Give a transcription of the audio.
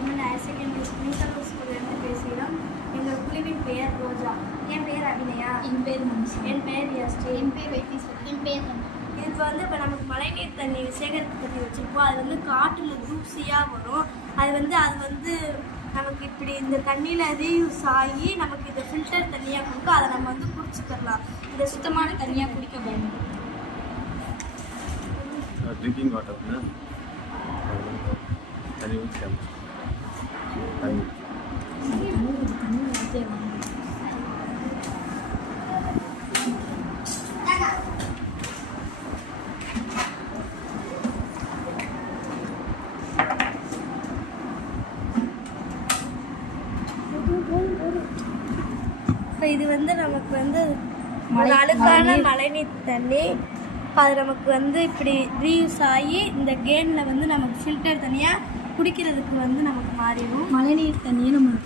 Government higher secondary minister ஸ்கூல்லேருந்து பேசுகிறோம். எங்கள் குழுவின் பெயர் ரோஜா. என் பேர் அபிநயா. என் பேர் மனுஷன். என் பேர் யஸ்ரீ. என் பேர் வைத்தீஸ்வரன். என் பேர் இதுக்கு இப்போ நமக்கு மழைநீர் தண்ணி சேகரிப்பு தண்ணி வச்சுருப்போம். அது காட்டில் தூசியாக வரும். அது நமக்கு இப்படி இந்த தண்ணியில் ரீயூஸ் ஆகி நமக்கு இதை ஃபில்டர் தண்ணியாக கொடுக்கும். அதை நம்ம குடிச்சுக்கலாம். இந்த சுத்தமான தண்ணியாக குடிக்க பயன்படும். ட்ரிங்கிங் வாட்டர் தண்ணி ஊற்றி இப்போ இது நமக்கு அழுக்கான மழைநீர் தண்ணி. அது நமக்கு இப்படி ரீயூஸ் ஆகி இந்த கேனில் நமக்கு ஃபில்டர் தண்ணியாக குடிக்கிறதுக்கு நமக்கு மாறிடும். மழைநீர் தண்ணியை நம்ம